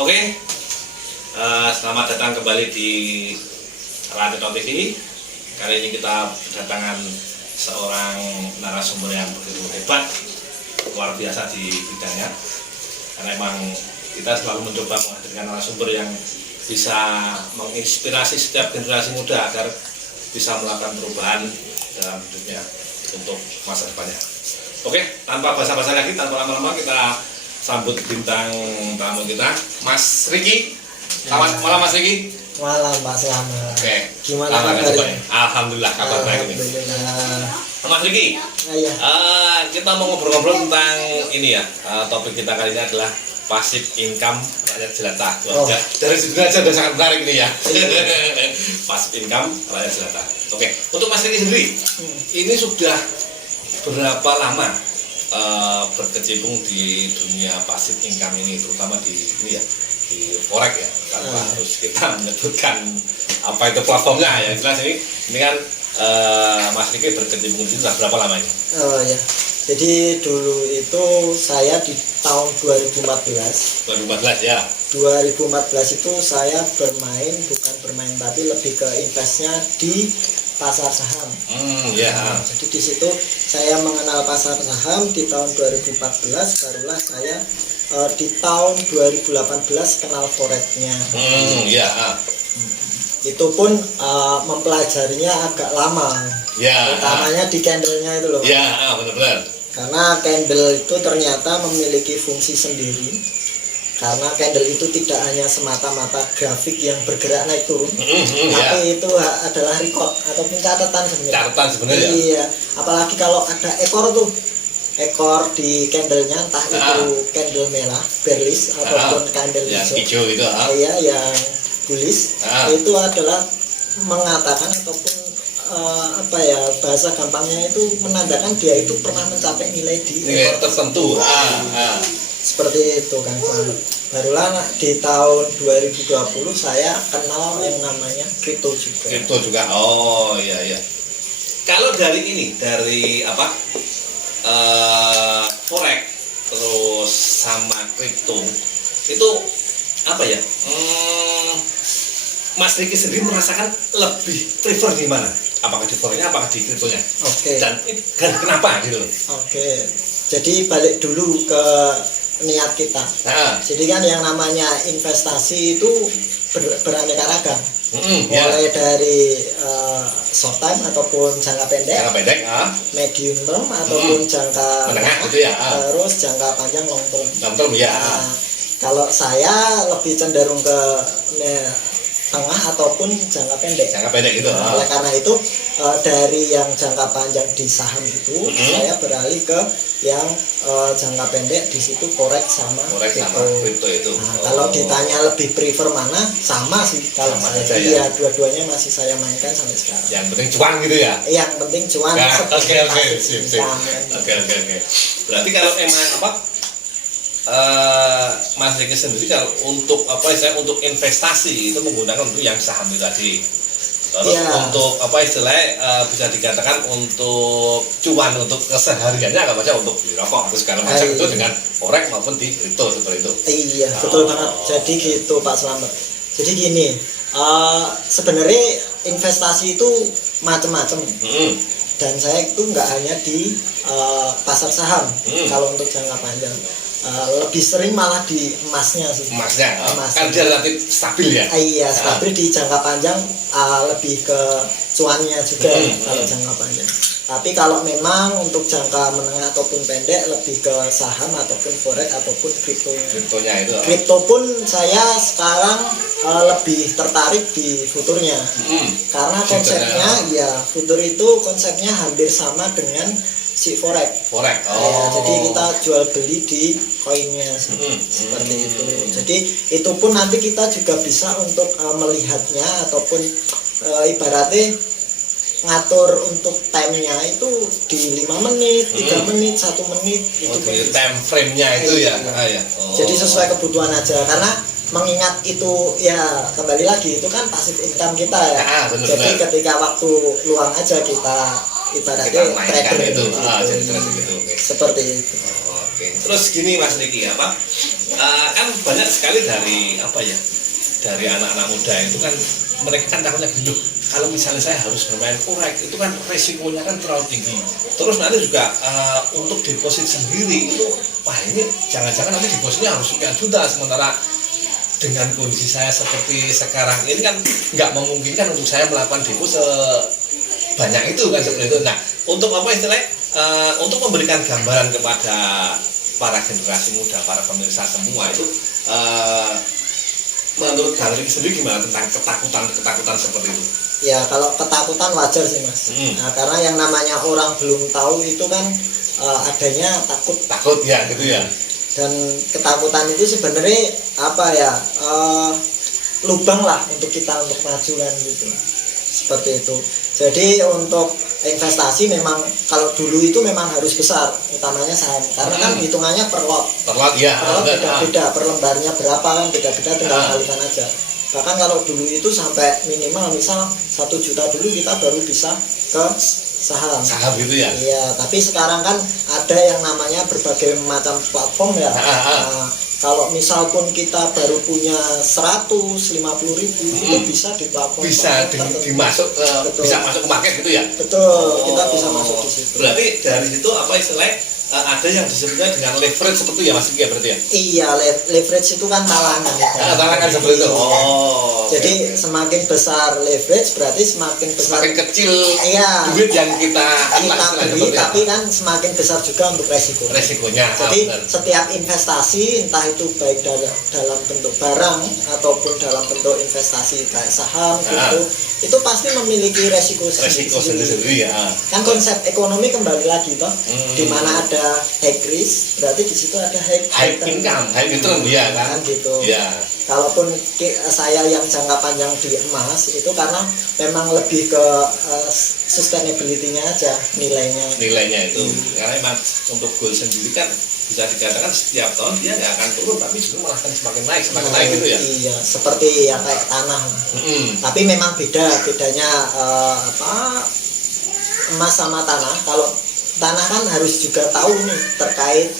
Oke, selamat datang kembali di Radio TV. Kali ini kita kedatangan seorang narasumber yang begitu hebat, luar biasa di bidangnya. Karena memang kita selalu mencoba menghadirkan narasumber yang bisa menginspirasi setiap generasi muda agar bisa melakukan perubahan dalam hidupnya untuk masa depannya. Oke, tanpa basa-basi lagi, tanpa lama-lama kita sambut bintang tamu kita, Mas Riki. Selamat malam Mas Riki. Malam Pak, selamat. Oke. Gimana kabarnya? Alhamdulillah kabar baik ini. Mas Riki. Iya. Kita mau ngobrol-ngobrol tentang ini ya. Topik kita kali ini adalah passive income rakyat jelata. Dari situ aja udah sangat menarik ini ya. Passive income rakyat jelata. Oke. Untuk Mas Riki sendiri, ini sudah berapa lama berkecimpung di dunia passive income ini, terutama di ini ya, di forex ya, tanpa harus kita menyebutkan apa itu platformnya ya. Jelas ini kan Mas Riki berkecimpung di sini sudah berapa lamanya? Oh ya, jadi dulu itu saya di tahun 2014 ya. 2014 itu saya bukan bermain tapi lebih ke investnya di pasar saham. Jadi di situ saya mengenal pasar saham di tahun 2014, barulah saya di tahun 2018 kenal forex-nya. Itu pun mempelajarinya agak lama. Utamanya di candle-nya itu loh. Benar-benar. Karena candle itu ternyata memiliki fungsi sendiri. Karena candle itu tidak hanya semata-mata grafik yang bergerak naik turun, tapi itu adalah record ataupun catatan sebenarnya. Iya, apalagi kalau ada ekor di candlenya, entah itu candle merah, bearish ataupun candle hijau gitu. Iya, yang bullish, itu adalah mengatakan ataupun bahasa gampangnya itu menandakan dia itu pernah mencapai nilai di ekor tertentu. Seperti itu kan. Barulah di tahun 2020 saya kenal yang namanya kripto juga. Oh iya. Kalau dari forex terus sama kripto itu apa ya? Mas Riki sendiri merasakan lebih prefer di mana? Apakah di forexnya, apakah di kriptonya? Oke. Dan kenapa gitu? Oke. Jadi balik dulu ke niat kita. Jadi kan yang namanya investasi itu beraneka ragam. Mulai dari short time ataupun jangka pendek, medium term ataupun jangka menengah gitu ya. Terus jangka panjang long term. Kalau saya lebih cenderung ke tengah ataupun jangka pendek. Gitu. Oleh karena itu dari yang jangka panjang di saham itu saya beralih ke yang jangka pendek, di situ forex sama kripto itu. Kalau ditanya lebih prefer mana, sama sih kalau saya. Iya, dua-duanya masih saya mainkan sampai sekarang. Yang penting cuan gitu ya. Yang penting cuan. Oke. Berarti kalau emang Mas Riki sendiri kalau untuk untuk investasi itu menggunakan untuk yang saham itu tadi. Terus untuk bisa dikatakan untuk cuan untuk kesehariannya untuk beli rokok atau segala macam itu dengan forex maupun di kripto seperti itu. Iya, betul banget. Jadi gitu Pak Slamet. Jadi gini, sebenarnya investasi itu macam-macam. Dan saya itu nggak hanya di pasar saham. Kalau untuk jangka panjang, lebih sering malah di emasnya sih. Kan dia relatif stabil ya. Iya, stabil di jangka panjang, lebih ke cuannya juga kalau jangka panjang. Tapi kalau memang untuk jangka menengah ataupun pendek, lebih ke saham ataupun forex ataupun kriptonya itu. Kripto pun saya sekarang lebih tertarik di futurnya. Karena konsepnya futur itu konsepnya hampir sama dengan si forex. Jadi kita jual beli di koinnya seperti itu. Jadi itu pun nanti kita juga bisa untuk melihatnya ataupun ibaratnya ngatur untuk time-nya itu di 5 menit, 3 menit, 1 menit itu time frame-nya itu ya. Jadi sesuai kebutuhan aja, karena mengingat itu ya kembali lagi itu kan passive income kita ya. Jadi ketika waktu luang aja kita ibaratnya trader itu. Seperti itu. Terus gini Mas Riki kan banyak sekali dari dari anak-anak muda itu kan mereka kan takutnya gitu, kalau misalnya saya harus bermain forex itu kan resikonya kan terlalu tinggi, terus nanti juga untuk deposit sendiri itu wah ini jangan-jangan nanti depositnya harus sekian juta, sementara dengan kondisi saya seperti sekarang ini kan nggak memungkinkan untuk saya melakukan depo sebanyak itu kan seperti itu. Nah, untuk apa istilahnya untuk memberikan gambaran kepada para generasi muda, para pemirsa semua itu menurut Kang Riki sendiri gimana tentang ketakutan seperti itu? Ya kalau ketakutan wajar sih Mas. Nah, karena yang namanya orang belum tahu itu kan adanya takut ya gitu ya. Dan ketakutan itu sebenarnya apa ya, lubang lah untuk kita untuk maju kan gitu, seperti itu. Jadi untuk investasi memang kalau dulu itu memang harus besar, utamanya saham, karena kan hitungannya per lot ya, beda-beda, per lembarnya berapa kan beda-beda, tinggal kalikan aja. Bahkan kalau dulu itu sampai minimal misal 1 juta dulu kita baru bisa ke saham gitu ya. Iya, tapi sekarang kan ada yang namanya berbagai macam platform ya. Nah, kalau misal pun kita baru punya 150.000 itu bisa di platform dimasuk bisa masuk ke market gitu ya. Betul, kita bisa masuk di situ. Berarti dari situ apa istilahnya ada yang disebutnya dengan leverage seperti ya Mas Iki ya berarti ya? Iya, leverage itu kan talangan. Talangan seperti itu. Jadi semakin besar leverage berarti semakin kecil duit yang kita beli, tapi kan semakin besar juga untuk resikonya. Jadi setiap investasi entah itu baik dalam bentuk barang ataupun dalam bentuk investasi kayak saham gitu, itu pasti memiliki resiko sendiri ya. Kan konsep ekonomi kembali lagi toh, di mana ada high risk berarti di situ ada high income, high return ya kan gitu. Ya. Kalaupun saya yang jangka panjang di emas itu karena memang lebih ke sustainability-nya aja, nilainya itu. Karena memang untuk gold sendiri kan bisa dikatakan setiap tahun dia nggak akan turun, tapi justru malah akan semakin naik gitu ya. Iya, seperti yang kayak tanah. Tapi memang bedanya emas sama tanah. Kalau tanah kan harus juga tahu nih terkait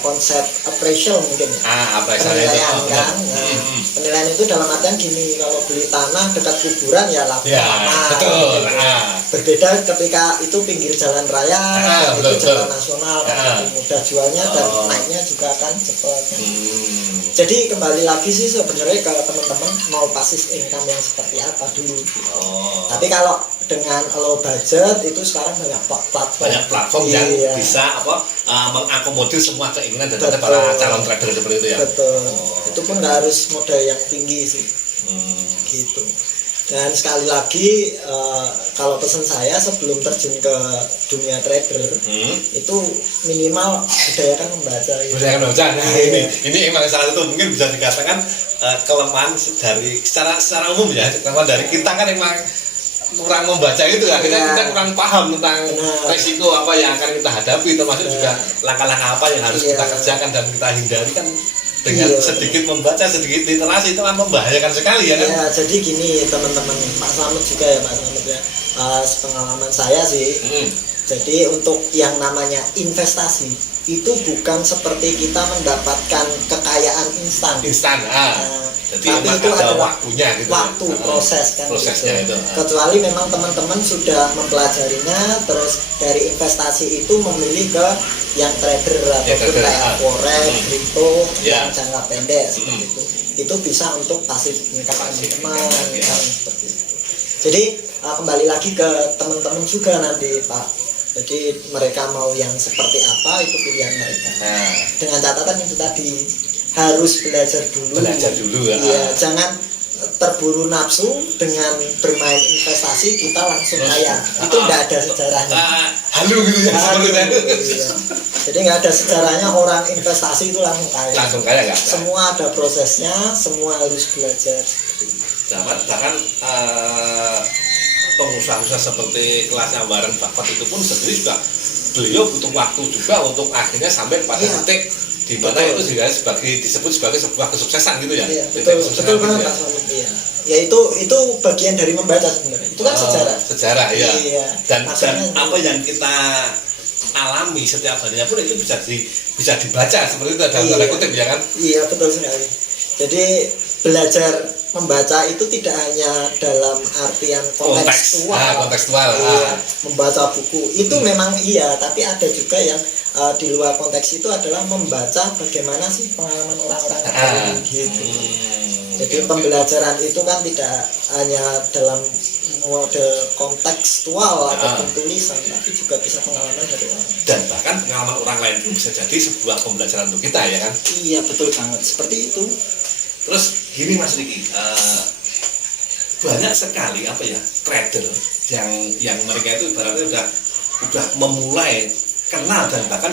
konsep appraisal mungkin penilaian kan. Penilaian itu dalam artian gini, kalau beli tanah dekat kuburan ya lakukan betul. Berbeda ketika itu pinggir jalan raya, itu jalan nasional, mudah jualnya dan naiknya juga akan cepat kan. Jadi kembali lagi sih sebenarnya kalau teman-teman mau passive income yang seperti apa dulu. Tapi kalau dengan low budget itu sekarang banyak platform yang bisa mengakomodir semua keinginan dari para calon trader seperti itu ya. Betul. Itu pun nggak harus modal yang tinggi sih. Gitu. Dan sekali lagi kalau pesan saya sebelum terjun ke dunia trader itu minimal budayakan membaca. Budayakan membaca. Nah, ini emang salah satu mungkin bisa dikatakan kelemahan dari secara umum ya. Kelemahan dari kita kan emang kurang membaca itu ya, kita kurang paham tentang resiko apa yang akan kita hadapi, termasuk juga langkah-langkah apa yang harus kita kerjakan dan kita hindari kan. Dengan sedikit membaca, sedikit literasi itu kan membahayakan sekali ya kan? Ya, jadi gini teman-teman, Pak Slamet juga ya Pak Slamet ya, pengalaman saya sih. Jadi untuk yang namanya investasi itu bukan seperti kita mendapatkan kekayaan instan. Jadi tapi itu ada waktunya gitu. Proses kan. Prosesnya gitu. itu. Kecuali memang teman-teman sudah mempelajarinya, terus dari investasi itu memilih ke yang trader ataupun kayak forex, kripto, yang jangka pendek seperti itu. Itu bisa untuk passive income teman-teman kan, seperti itu. Jadi kembali lagi ke teman-teman juga nanti Pak. Jadi mereka mau yang seperti apa itu pilihan mereka. Dengan catatan itu tadi harus belajar dulu ya. Iya, jangan terburu nafsu dengan bermain investasi kita langsung kaya. Itu enggak ada sejarahnya. Halu gitu ya. Jadi enggak ada sejarahnya orang investasi itu langsung kaya. Enggak. Semua ada prosesnya, semua harus belajar. Bahkan pengusaha-usaha seperti kelasnya Warren Buffett itu pun sendiri juga beliau butuh waktu juga untuk akhirnya sampai pada titik di mana itu juga disebut sebagai sebuah kesuksesan gitu ya. Iya, betul banget Pak Slamet. Iya. Ya itu bagian dari membaca sebenarnya. Itu kan sejarah ya. Iya. Dan apa yang kita alami setiap harinya pun itu bisa bisa dibaca seperti itu dalam tanda kutip ya kan? Iya betul sekali. Jadi belajar membaca itu tidak hanya dalam artian kontekstual, membaca buku itu memang iya, tapi ada juga yang di luar konteks itu adalah membaca bagaimana sih pengalaman orang-orang gitu. Jadi pembelajaran itu kan tidak hanya dalam model kontekstual ataupun tulisan, tapi juga bisa pengalaman dari orang. Dan bahkan pengalaman orang lain itu bisa jadi sebuah pembelajaran untuk kita ya kan? Iya betul banget, seperti itu. Terus gini Mas Riki, banyak sekali trader yang mereka itu ibaratnya udah memulai kenal dan bahkan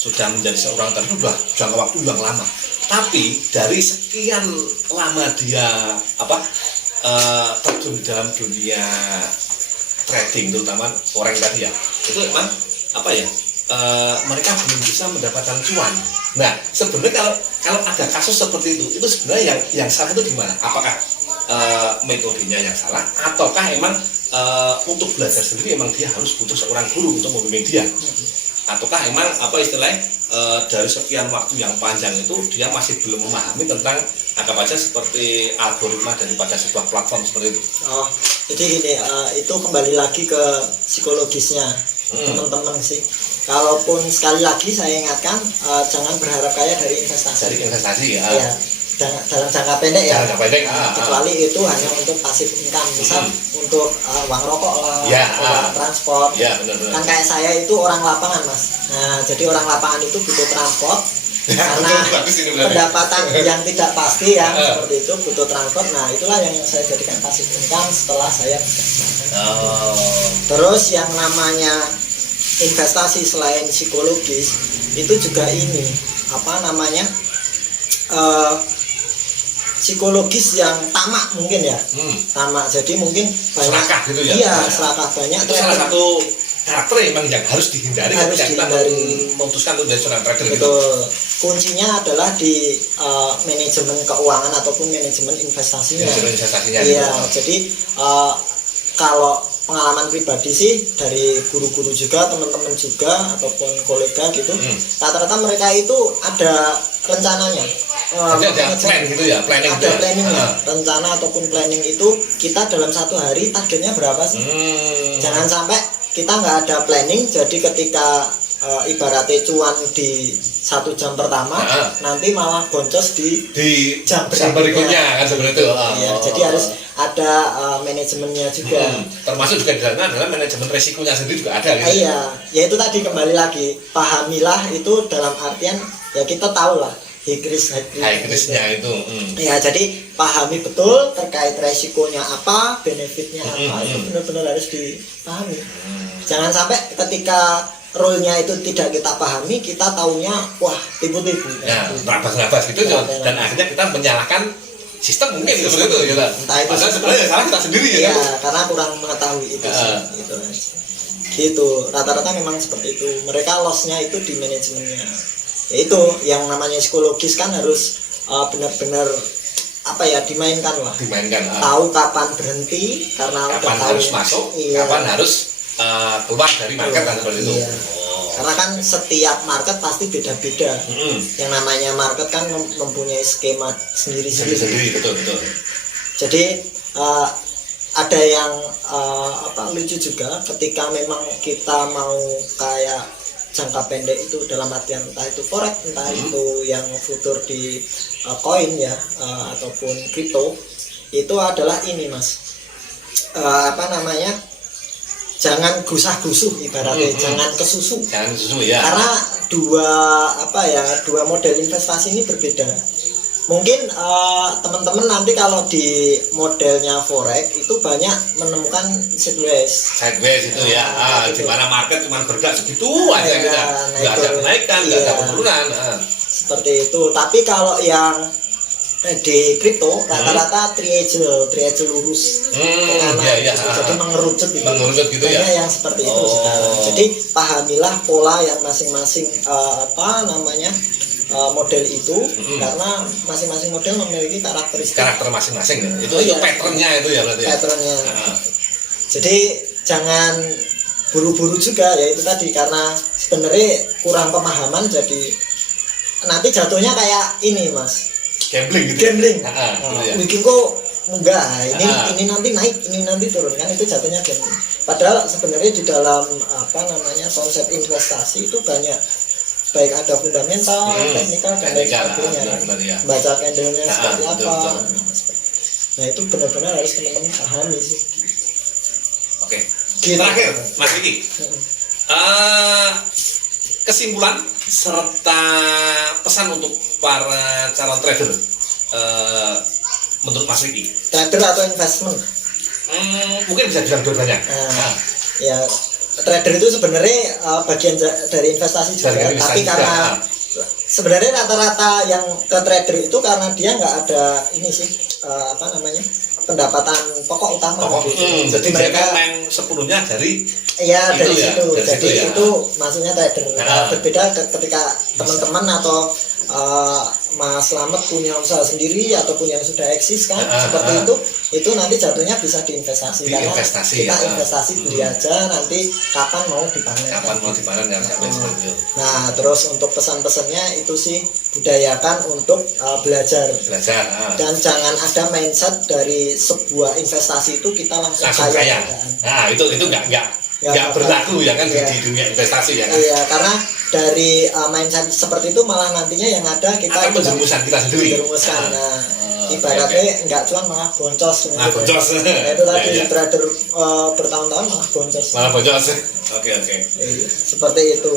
sudah menjadi seorang trader sudah jangka waktu yang lama. Tapi dari sekian lama dia terjun dalam dunia trading terutama forex tadi ya, itu memang mereka belum bisa mendapatkan cuan. Nah sebenarnya kalau ada kasus seperti itu sebenarnya yang salah itu di mana? Apakah metodenya yang salah, ataukah emang untuk belajar sendiri emang dia harus butuh seorang guru untuk membimbing dia? Ataukah emang dari sekian waktu yang panjang itu dia masih belum memahami tentang anggap aja seperti algoritma daripada sebuah platform seperti itu? Oh, jadi gini, itu kembali lagi ke psikologisnya teman-teman sih. Kalaupun sekali lagi saya ingatkan, jangan berharap kaya dari investasi. Dari investasi ya. Ya, dalam jangka pendek ya. Jangka pendek. Kecuali itu hanya untuk pasif income, misal untuk uang rokok lah, uang transport. Ya, benar-benar. Kan kayak saya itu orang lapangan mas. Nah, jadi orang lapangan itu butuh transport. Karena pendapatan yang tidak pasti ya seperti itu, butuh transport. Nah itulah yang saya jadikan pasif income setelah saya Terus yang namanya investasi selain psikologis itu juga ini psikologis yang tamak mungkin ya. Tamak, jadi mungkin banyak serakah gitu ya. Iya, serakah banyak. Itu salah satu karakter memang yang harus dihindari ketika kita memutuskan untuk menjadi seorang trader. Betul. Gitu. Kuncinya adalah di manajemen keuangan ataupun manajemen investasinya. Iya, jadi kalau pengalaman pribadi sih dari guru-guru juga, teman-teman juga ataupun kolega gitu, rata-rata mereka itu ada rencananya. Ada plan gitu ya, planning. Ada planningnya, rencana ataupun planning itu kita dalam satu hari targetnya berapa sih? Jangan sampai kita nggak ada planning, jadi ketika ibaratnya cuan di 1 jam pertama, nanti malah boncos di jam berikutnya kan seperti itu. Iya, jadi harus ada manajemennya juga. Termasuk juga di sana adalah manajemen resikonya sendiri juga ada. Gitu. Iya, ya itu tadi kembali lagi, pahamilah itu dalam artian ya kita tahu lah high risk-nya itu. Ya, jadi pahami betul terkait resikonya apa, benefitnya apa, itu benar-benar harus dipahami. Jangan sampai ketika rule-nya itu tidak kita pahami, kita taunya wah tipu-tipu. Ya, nerabas-nerabas gitu dan akhirnya kita menyalahkan sistem mungkin seperti itu ya. Entah itu sebenarnya salah kita sendiri ya. Karena kurang mengetahui itu sih, gitu. Gitu, rata-rata memang seperti itu. Mereka loss-nya itu di manajemennya. Ya itu yang namanya psikologis kan harus benar-benar dimainkan lah. Tahu kapan berhenti karena kapan harus masuk, kapan harus keluar dari market kan seperti itu. Iya. Karena kan setiap market pasti beda-beda. Yang namanya market kan mempunyai skema sendiri-sendiri. Betul. Jadi ada yang lucu juga ketika memang kita mau kayak jangka pendek itu dalam artian entah itu forex, entah itu yang futur di koin ya ataupun kripto, itu adalah ini mas, jangan gusah-gusuh ibaratnya, jangan kesusu ya. Karena dua model investasi ini berbeda. Mungkin teman-teman nanti kalau di modelnya forex itu banyak menemukan sideways itu ya, di mana market cuma bergerak segitu aja gitu, nggak ada kenaikan, nggak ada penurunan. Seperti itu. Tapi kalau yang di kripto rata-rata triangle lurus ke kanan, jadi mengerucut gitu ya. Yang seperti itu sekarang. Jadi pahamilah pola yang masing-masing model itu, karena masing-masing model memiliki karakter masing-masing ya. Itu patternnya itu ya berarti. Patternnya. Jadi jangan buru-buru juga ya itu tadi, karena sebenarnya kurang pemahaman jadi nanti jatuhnya kayak ini mas, Gambling gitu. gambling. Gitu ya. Bikin kok munggah, ini nanti naik, ini nanti turun, kan itu jatuhnya gambling. Padahal sebenarnya di dalam apa namanya konsep investasi itu banyak, baik ada fundamental, teknikal dan lain sebagainya. Ya. Baca candlenya seperti betul, apa. betul. Nah itu benar-benar harus teman-teman pahami sih. Oke. Gitu. Terakhir, Mas Vicky. Kesimpulan serta pesan untuk para calon trader menurut Mas Vicky. Trader atau investment? Mungkin bisa bilang dua-duanya. Ya trader itu sebenarnya bagian dari investasi juga, Dari investasi tapi karena sebenarnya rata-rata yang ke trader itu karena dia nggak ada ini sih apa namanya pendapatan pokok utama. Jadi mereka main sepenuhnya dari iya dari ya, situ. dari Jadi situ ya. itu maksudnya trader. Berbeda ketika teman-teman atau Mas Slamet punya usaha sendiri ataupun yang sudah eksis kan seperti itu nanti jatuhnya bisa diinvestasi karena kita investasi beli aja, nanti kapan mau dipanen. Nah terus untuk pesan-pesannya itu sih budayakan untuk belajar dan jangan ada mindset dari sebuah investasi itu kita langsung kaya. Nah itu nggak berlaku ya kan di dunia investasi ya kan. Iya, karena dari mindset seperti itu malah nantinya yang ada kita akan menjerumuskan kita sendiri. Nah, ibaratnya nggak cuma malah boncos. Nah, itu tadi trader bertahun-tahun malah boncos. Oke. Seperti itu.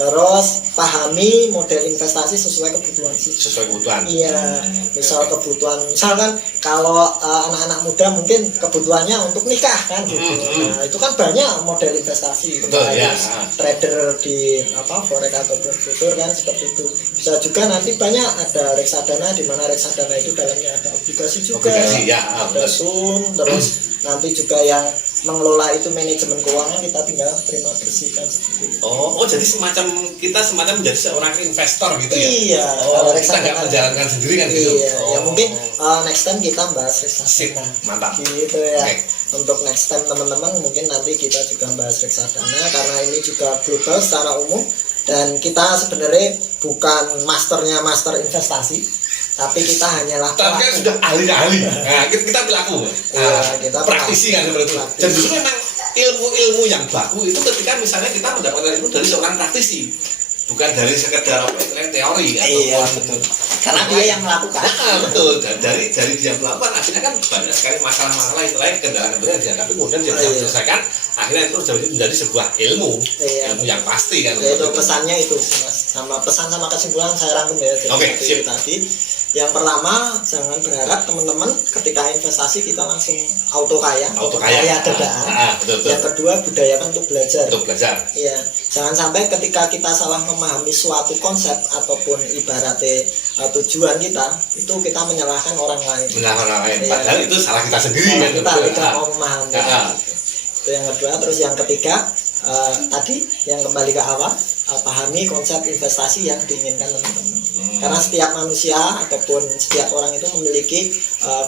Terus pahami model investasi sesuai kebutuhan sih. Sesuai kebutuhan. Iya. Misalkan kalau anak-anak muda mungkin kebutuhannya untuk nikah kan gitu. Nah, itu kan banyak model investasi. Betul ya. Trader di forex atau futur kan seperti itu. Bisa juga nanti banyak ada reksadana, di mana reksadana itu dalamnya ada obligasi juga. Ada sun, terus nanti juga yang mengelola itu manajemen keuangan, kita tinggal terima bersihkan seperti itu. Oh jadi kita semacam menjadi seorang investor gitu ya? Iya. Kalau kita nggak menjalankan sendiri kan gitu? Iya. Ya mungkin next time kita bahas reksadana. Mantap. Gitu ya. Untuk next time teman-teman mungkin nanti kita juga bahas reksadana karena ini juga global secara umum dan kita sebenarnya bukan master investasi, tapi kita hanyalah tapi kan sudah ahli-ahli. Nah, kita pelaku. Kita praktisi kan seperti itu. Jadi justru memang ilmu-ilmu yang baku itu ketika misalnya kita mendapatkan ilmu dari seorang praktisi, bukan dari sekedar teori ataupun betul. Karena dia yang melakukan. Betul. Dan dari dia melakukan akhirnya kan banyak sekali masalah-masalah istilahnya kendala-kendala yang dihadapi, kemudian dia bisa menyelesaikan. Akhirnya itu menjadi sebuah ilmu yang pasti kan. Itu pesannya itu Mas. Pesan sama kesimpulan saya rangkum ya. Oke, tadi. Yang pertama, jangan berharap teman-teman ketika investasi kita langsung auto kaya dadaan. Betul. Yang kedua, budayakan untuk belajar. Iya, jangan sampai ketika kita salah memahami suatu konsep ataupun ibaratnya tujuan kita, itu kita menyalahkan orang lain. Padahal itu salah kita sendiri kan. Kita tidak mau memahami. Itu yang kedua. Terus yang ketiga, tadi yang kembali ke awal, pahami konsep investasi yang diinginkan teman-teman. Karena setiap manusia ataupun setiap orang itu memiliki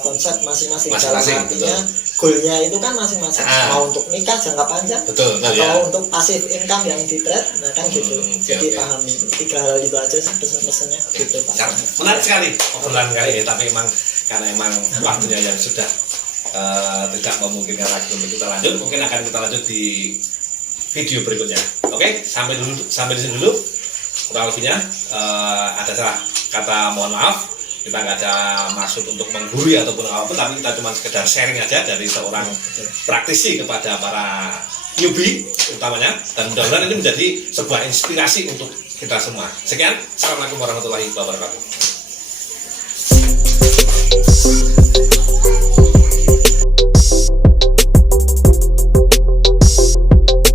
konsep masing-masing. Dalam artinya goalnya itu kan masing-masing. Mau untuk nikah jangka panjang atau untuk passive income yang di trade, nah kan gitu. Jadi pahami 3 hal itu aja sih pesan-pesannya gitu Pak. Menarik sekali obrolan kali ini, tapi karena waktunya yang sudah tidak memungkinkan lagi untuk kita lanjut, mungkin akan kita lanjut di video berikutnya. Oke, sampai di sini dulu. Kurang lebihnya ada salah kata mohon maaf, kita nggak ada maksud untuk menggurui ataupun apapun, tapi kita cuma sekedar sharing aja dari seorang praktisi kepada para newbie utamanya, dan mudah-mudahan ini menjadi sebuah inspirasi untuk kita semua. Sekian, assalamualaikum warahmatullahi wabarakatuh.